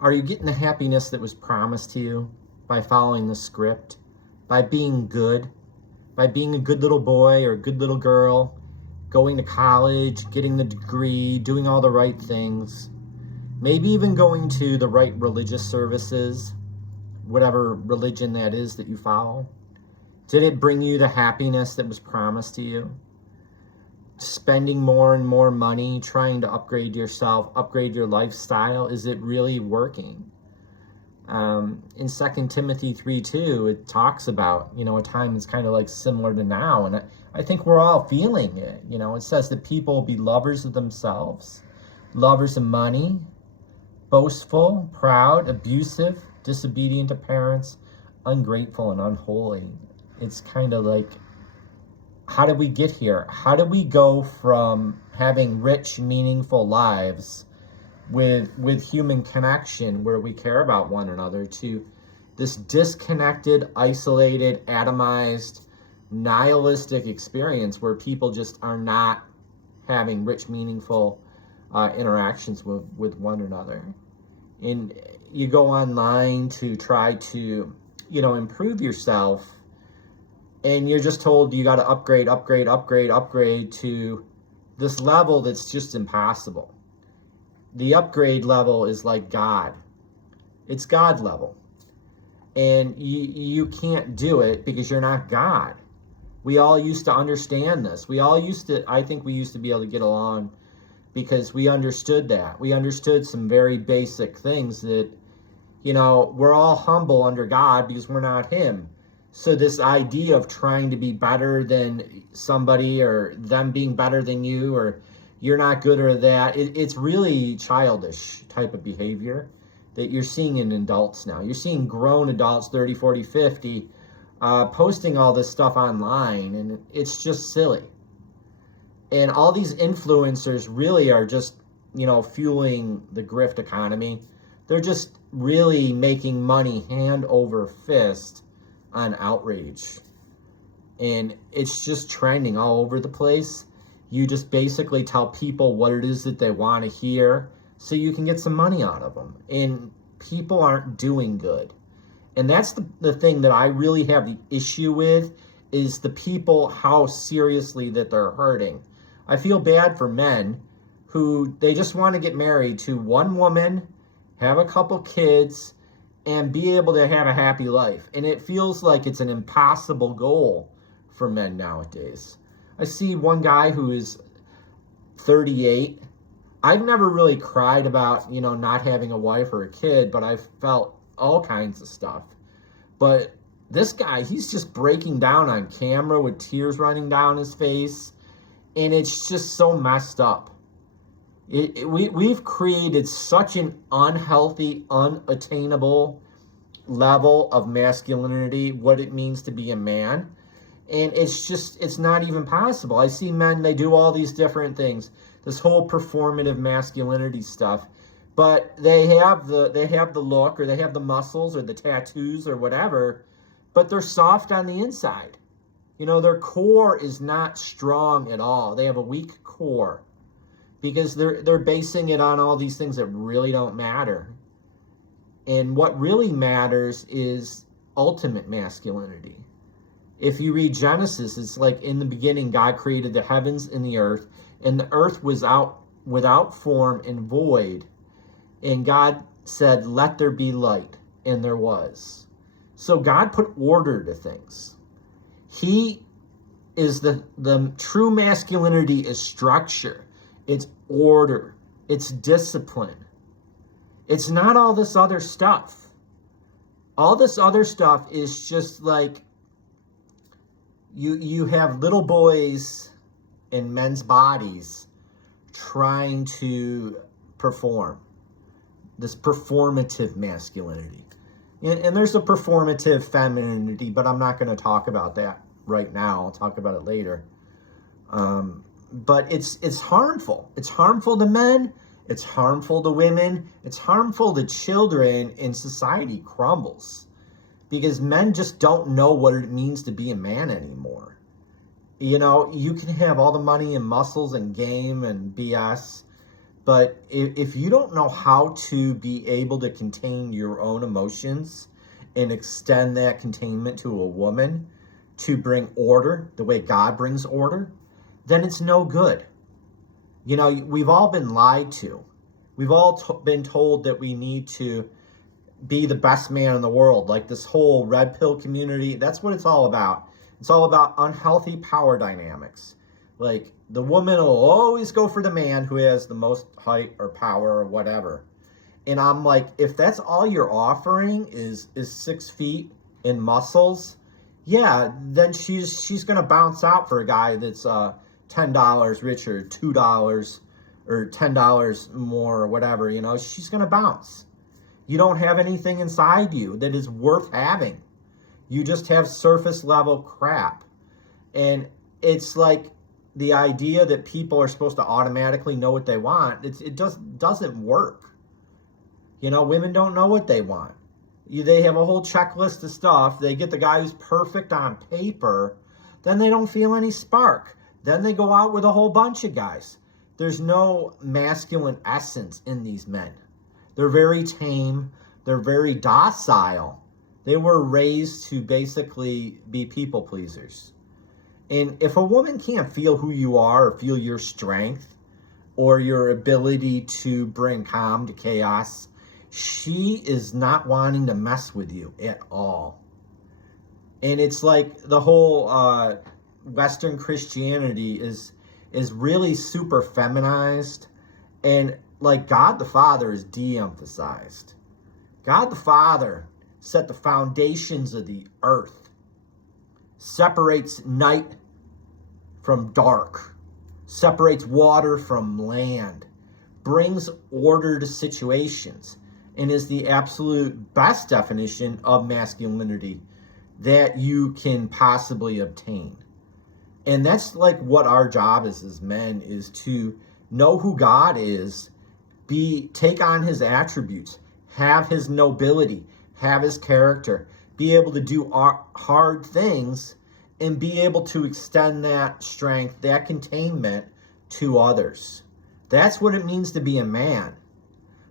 Are you getting the happiness that was promised to you by following the script, by being good, by being a good little boy or a good little girl, going to college, getting the degree, doing all the right things, maybe even going to the right religious services, whatever religion that is that you follow? Did it bring you the happiness that was promised to you? Spending more and more money trying to upgrade yourself, upgrade your lifestyle, is it really working? In 2 Timothy 3:2, it talks about, a time that's kind of like similar to now. And I think we're all feeling it. It says that people will be lovers of themselves, lovers of money, boastful, proud, abusive, disobedient to parents, ungrateful, and unholy. It's kind of like, how did we get here? How do we go from having rich, meaningful lives with human connection where we care about one another to this disconnected, isolated, atomized, nihilistic experience where people just are not having rich, meaningful interactions with one another? And you go online to try to, improve yourself, and you're just told you got to upgrade to this level that's just impossible. The upgrade level is like God. It's God level. And you can't do it because you're not God. We all used to understand this. I think we used to be able to get along because we understood that. We understood some very basic things that, we're all humble under God because we're not Him. So this idea of trying to be better than somebody or them being better than you or you're not good or that, it's really childish type of behavior that you're seeing in adults now. You're seeing grown adults, 30, 40, 50, posting all this stuff online, and it's just silly. And all these influencers really are just, fueling the grift economy. They're just really making money hand over fist on outrage. And it's just trending all over the place. You just basically tell people what it is that they want to hear so you can get some money out of them. And people aren't doing good. And that's the thing that I really have the issue with, is the people, how seriously that they're hurting. I feel bad for men who they just want to get married to one woman, have a couple kids, and be able to have a happy life. And it feels like it's an impossible goal for men nowadays. I see one guy who is 38. I've never really cried about, not having a wife or a kid, but I've felt all kinds of stuff. But this guy, he's just breaking down on camera with tears running down his face. And it's just so messed up. We've created such an unhealthy, unattainable level of masculinity, what it means to be a man. And it's not even possible. I see men, they do all these different things, this whole performative masculinity stuff, but they have the look, or they have the muscles or the tattoos or whatever, but they're soft on the inside. Their core is not strong at all. They have a weak core because they're basing it on all these things that really don't matter. And what really matters is ultimate masculinity. If you read Genesis, it's like, in the beginning, God created the heavens and the earth was without form and void. And God said, let there be light, and there was. So God put order to things. He is the true masculinity is structure. It's order. It's discipline. It's not all this other stuff. All this other stuff is just like, you have little boys in men's bodies trying to perform. This performative masculinity. And there's a performative femininity, but I'm not going to talk about that right now. I'll talk about it later. But it's harmful. It's harmful to men. It's harmful to women. It's harmful to children, and society crumbles because men just don't know what it means to be a man anymore. You can have all the money and muscles and game and BS, But if you don't know how to be able to contain your own emotions and extend that containment to a woman to bring order the way God brings order, then it's no good. You know, we've all been lied to. We've all been told that we need to be the best man in the world. Like this whole red pill community, that's what it's all about. It's all about unhealthy power dynamics. Like the woman will always go for the man who has the most height or power or whatever. And I'm like, if that's all you're offering is 6 feet and muscles, yeah, then she's gonna bounce out for a guy that's $10 richer, $2 or $10 more or whatever. You know, she's gonna bounce. You don't have anything inside you that is worth having. You just have surface level crap. And it's like the idea that people are supposed to automatically know what they want. It doesn't work. You know, women don't know what they want. They have a whole checklist of stuff. They get the guy who's perfect on paper. Then they don't feel any spark. Then they go out with a whole bunch of guys. There's no masculine essence in these men. They're very tame. They're very docile. They were raised to basically be people pleasers. And if a woman can't feel who you are or feel your strength or your ability to bring calm to chaos, she is not wanting to mess with you at all. And it's like the whole Western Christianity is really super feminized, and like God the Father is de-emphasized. God the Father set the foundations of the earth, separates night from dark, separates water from land, brings order to situations, and is the absolute best definition of masculinity that you can possibly obtain. And that's like what our job is as men, is to know who God is, take on his attributes, have his nobility, have his character, be able to do hard things, and be able to extend that strength, that containment to others. That's what it means to be a man.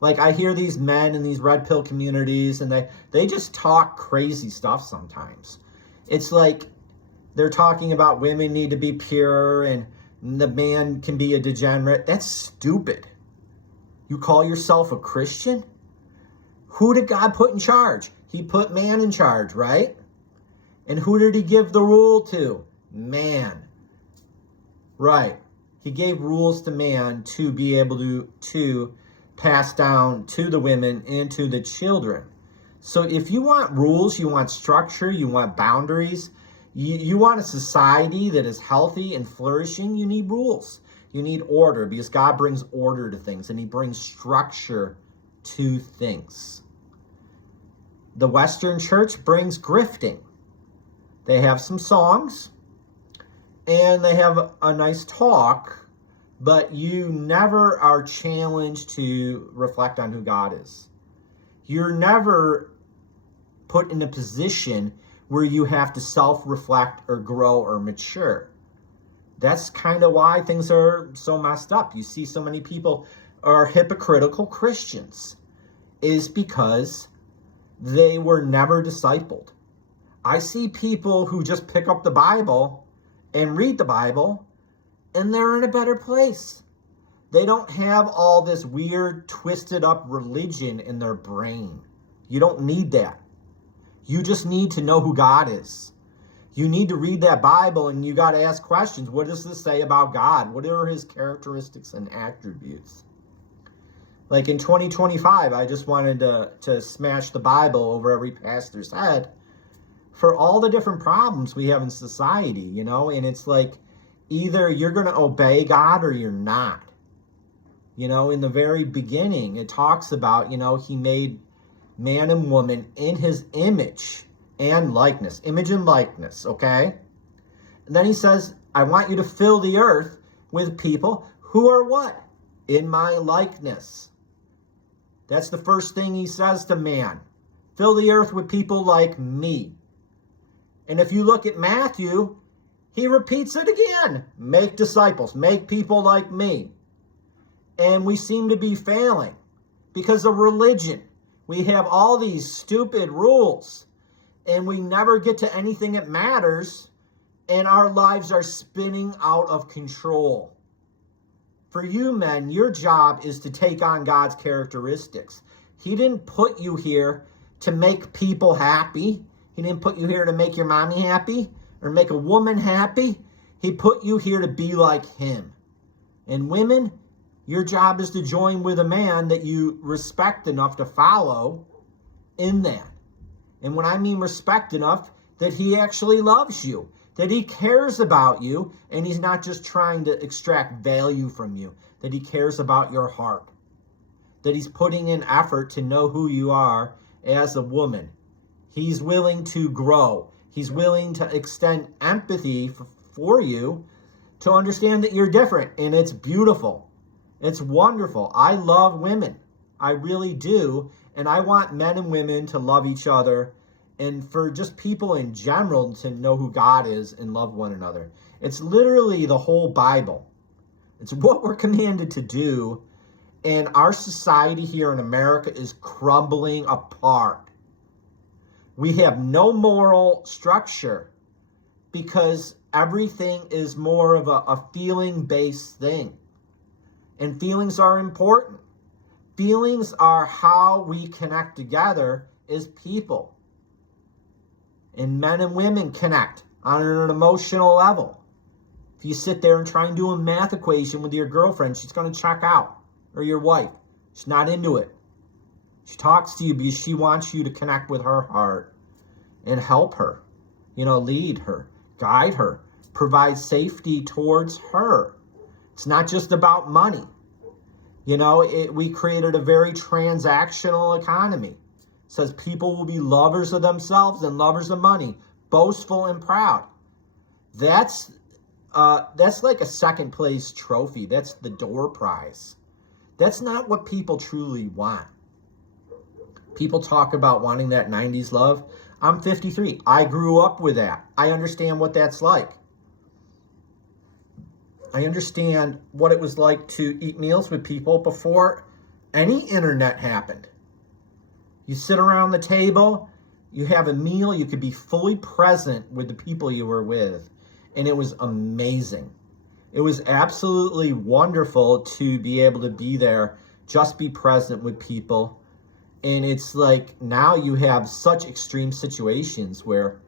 Like I hear these men in these red pill communities, and they just talk crazy stuff sometimes. It's like they're talking about women need to be pure and the man can be a degenerate. That's stupid. You call yourself a Christian? Who did God put in charge? He put man in charge, right? And who did he give the rule to? Man. Right. He gave rules to man to be able to pass down to the women and to the children. So if you want rules, you want structure, you want boundaries, you want a society that is healthy and flourishing, you need rules. You need order, because God brings order to things and he brings structure to things. The Western church brings grifting. They have some songs and they have a nice talk, but you never are challenged to reflect on who God is. You're never put in a position where you have to self-reflect or grow or mature. That's kind of why things are so messed up. You see so many people are hypocritical Christians, is because they were never discipled. I see people who just pick up the Bible and read the Bible, and they're in a better place. They don't have all this weird, twisted up religion in their brain. You don't need that. You just need to know who God is. You need to read that Bible and you got to ask questions. What does this say about God? What are his characteristics and attributes? Like in 2025, I just wanted to smash the Bible over every pastor's head for all the different problems we have in society, you know? And it's like, either you're going to obey God or you're not. You know, in the very beginning, it talks about, you know, he made man and woman in his image and likeness. Image and likeness, okay? And then he says, I want you to fill the earth with people who are what? In my likeness. That's the first thing he says to man. Fill the earth with people like me. And if you look at Matthew, he repeats it again. Make disciples. Make people like me. And we seem to be failing because of religion. We have all these stupid rules and we never get to anything that matters, and our lives are spinning out of control. For you men, your job is to take on God's characteristics. He didn't put you here to make people happy. He didn't put you here to make your mommy happy or make a woman happy. He put you here to be like him. And women, your job is to join with a man that you respect enough to follow in that. And when I mean respect enough, that he actually loves you, that he cares about you, and he's not just trying to extract value from you, that he cares about your heart, that he's putting in effort to know who you are as a woman. He's willing to grow. He's willing to extend empathy for you to understand that you're different, and it's beautiful. It's wonderful. I love women. I really do. And I want men and women to love each other, and for just people in general to know who God is and love one another. It's literally the whole Bible. It's what we're commanded to do. And our society here in America is crumbling apart. We have no moral structure because everything is more of a feeling-based thing. And feelings are important. Feelings are how we connect together as people. And men and women connect on an emotional level. If you sit there and try and do a math equation with your girlfriend, she's going to check out. Or your wife. She's not into it. She talks to you because she wants you to connect with her heart and help her. Lead her, guide her, provide safety towards her. It's not just about money. We created a very transactional economy. It says people will be lovers of themselves and lovers of money, boastful and proud. That's like a second place trophy. That's the door prize. That's not what people truly want. People talk about wanting that 90s love. I'm 53. I grew up with that. I understand what that's like. I understand what it was like to eat meals with people before any internet happened. You sit around the table, you have a meal, you could be fully present with the people you were with. And it was amazing. It was absolutely wonderful to be able to be there, just be present with people. And it's like now you have such extreme situations where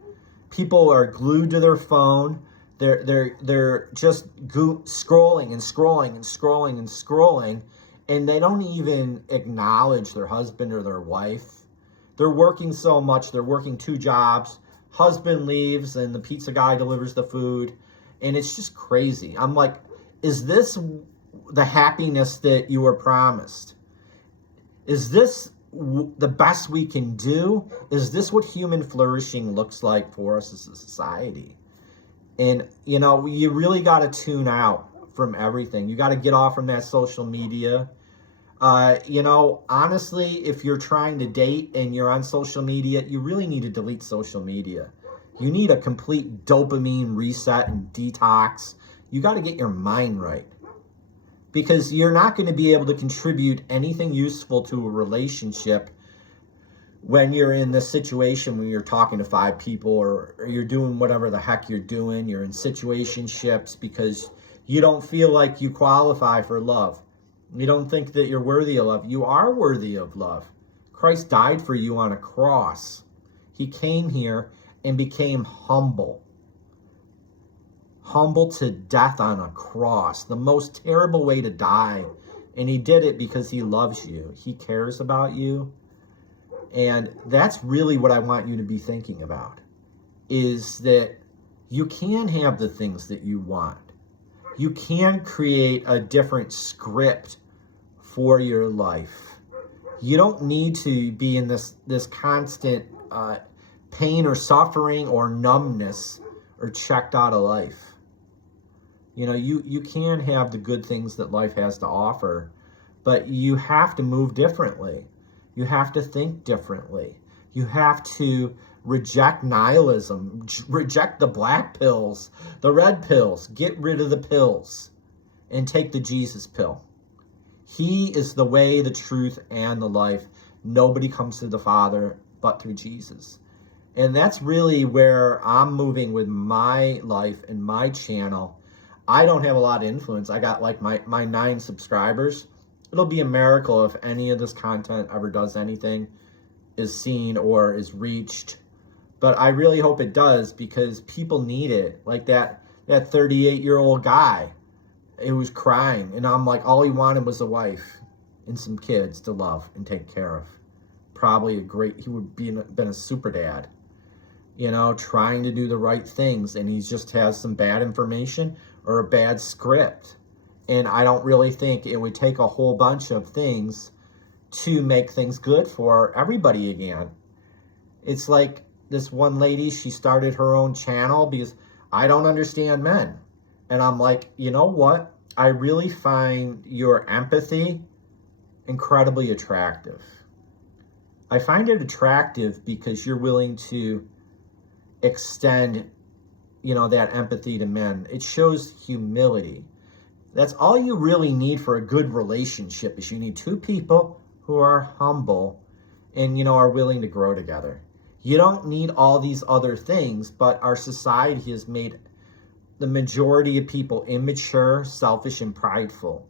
people are glued to their phone. They're just scrolling and scrolling and scrolling and scrolling, and they don't even acknowledge their husband or their wife. They're working so much. They're working 2 jobs. Husband leaves and the pizza guy delivers the food. And it's just crazy. I'm like, is this the happiness that you were promised? Is this the best we can do? Is this what human flourishing looks like for us as a society? And, you really got to tune out from everything. You got to get off from that social media. Honestly, if you're trying to date and you're on social media, you really need to delete social media. You need a complete dopamine reset and detox. You got to get your mind right. Because you're not going to be able to contribute anything useful to a relationship when you're in this situation when you're talking to 5 people or you're doing whatever the heck you're doing. You're in situationships because you don't feel like you qualify for love. You don't think that you're worthy of love. You are worthy of love. Christ died for you on a cross. He came here and became humble. Humble to death on a cross. The most terrible way to die. And he did it because he loves you. He cares about you. And that's really what I want you to be thinking about. Is that you can have the things that you want. You can create a different script for your life. You don't need to be in this constant pain or suffering or numbness or checked out of life. You can have the good things that life has to offer, but you have to move differently. You have to think differently. You have to reject nihilism, reject the black pills, the red pills, get rid of the pills, and take the Jesus pill. He is the way, the truth, and the life. Nobody comes to the Father but through Jesus. And that's really where I'm moving with my life and my channel. I don't have a lot of influence. I got like my 9 subscribers. It'll be a miracle if any of this content ever does anything, is seen or is reached. But I really hope it does, because people need it. Like that 38-year-old guy who was crying, and I'm like, all he wanted was a wife and some kids to love and take care of. Probably he would been a super dad, trying to do the right things, and he just has some bad information or a bad script. And I don't really think it would take a whole bunch of things to make things good for everybody again. It's like this one lady, she started her own channel because I don't understand men. And I'm like, you know what? I really find your empathy incredibly attractive. I find it attractive because you're willing to extend, that empathy to men. It shows humility. That's all you really need for a good relationship, is you need 2 people who are humble and, are willing to grow together. You don't need all these other things, but our society has made the majority of people immature, selfish, and prideful.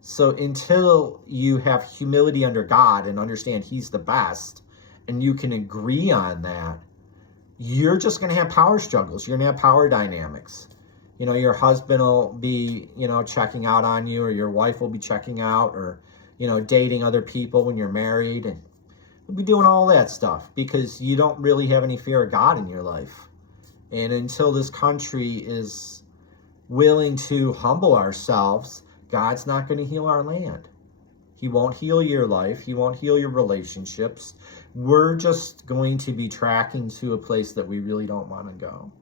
So until you have humility under God and understand He's the best, and you can agree on that, you're just going to have power struggles. You're going to have power dynamics. Your husband will be, checking out on you, or your wife will be checking out, or, dating other people when you're married, and you'll be doing all that stuff because you don't really have any fear of God in your life. And until this country is willing to humble ourselves, God's not going to heal our land. He won't heal your life. He won't heal your relationships. We're just going to be tracking to a place that we really don't want to go.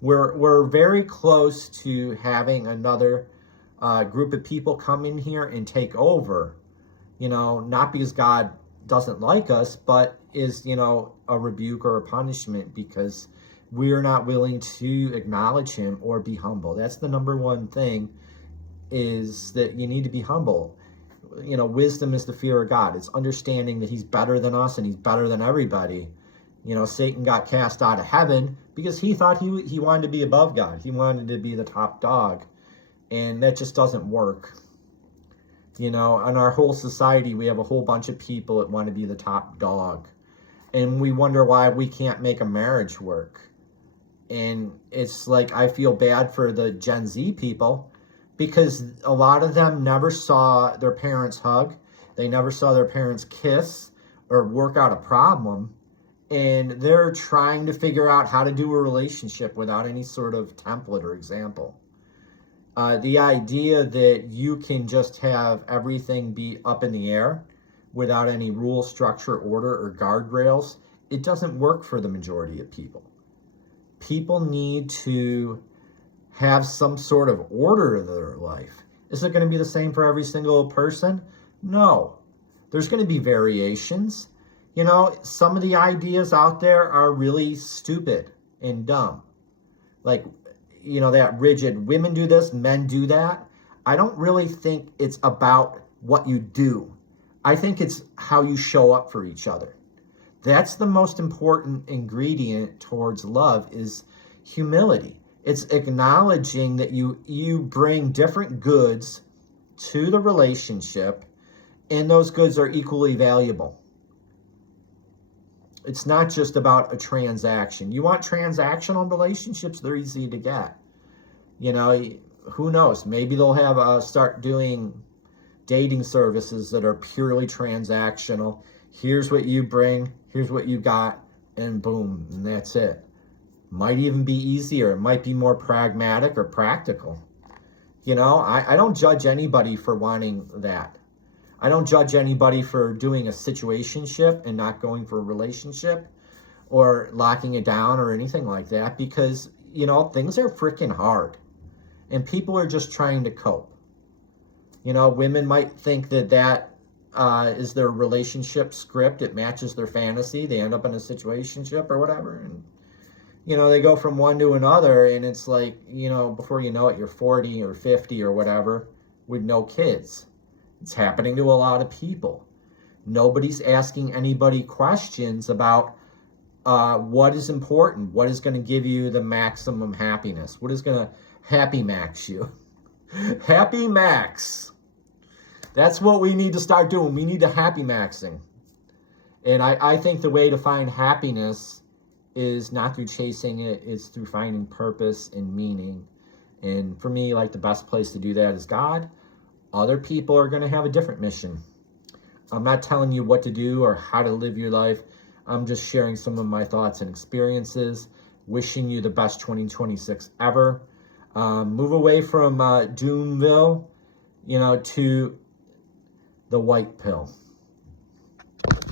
We're very close to having another group of people come in here and take over, not because God doesn't like us, but is, a rebuke or a punishment because we're not willing to acknowledge Him or be humble. That's the number one thing, is that you need to be humble. Wisdom is the fear of God. It's understanding that He's better than us and He's better than everybody. Satan got cast out of heaven because he thought he wanted to be above God. He wanted to be the top dog. And that just doesn't work. In our whole society, we have a whole bunch of people that want to be the top dog. And we wonder why we can't make a marriage work. And it's like, I feel bad for the Gen Z people, because a lot of them never saw their parents hug. They never saw their parents kiss or work out a problem. And they're trying to figure out how to do a relationship without any sort of template or example. The idea that you can just have everything be up in the air without any rule, structure, order, or guardrails, it doesn't work for the majority of people. People need to have some sort of order to their life. Is it going to be the same for every single person? No. There's going to be variations. Some of the ideas out there are really stupid and dumb. Like, that rigid, women do this, men do that. I don't really think it's about what you do. I think it's how you show up for each other. That's the most important ingredient towards love, is humility. It's acknowledging that you bring different goods to the relationship, and those goods are equally valuable. It's not just about a transaction. You want transactional relationships, they're easy to get. Who knows? Maybe they'll have start doing dating services that are purely transactional. Here's what you bring, here's what you got, and boom, and that's it. Might even be easier. It might be more pragmatic or practical. I don't judge anybody for wanting that. I don't judge anybody for doing a situationship and not going for a relationship or locking it down or anything like that, because, things are freaking hard and people are just trying to cope. Women might think that is their relationship script. It matches their fantasy. They end up in a situationship or whatever. And, they go from one to another, and it's like, before you know it, you're 40 or 50 or whatever with no kids. It's happening to a lot of people. Nobody's asking anybody questions about what is important, what is going to give you the maximum happiness, what is going to happy max you. Happy max. That's what we need to start doing. We need to happy maxing. And I think the way to find happiness is not through chasing it, it's through finding purpose and meaning. And for me, like, the best place to do that is God. Other people are going to have a different mission. I'm not telling you what to do or how to live your life. I'm just sharing some of my thoughts and experiences. Wishing you the best 2026 ever. Move away from Doomville, to the white pill.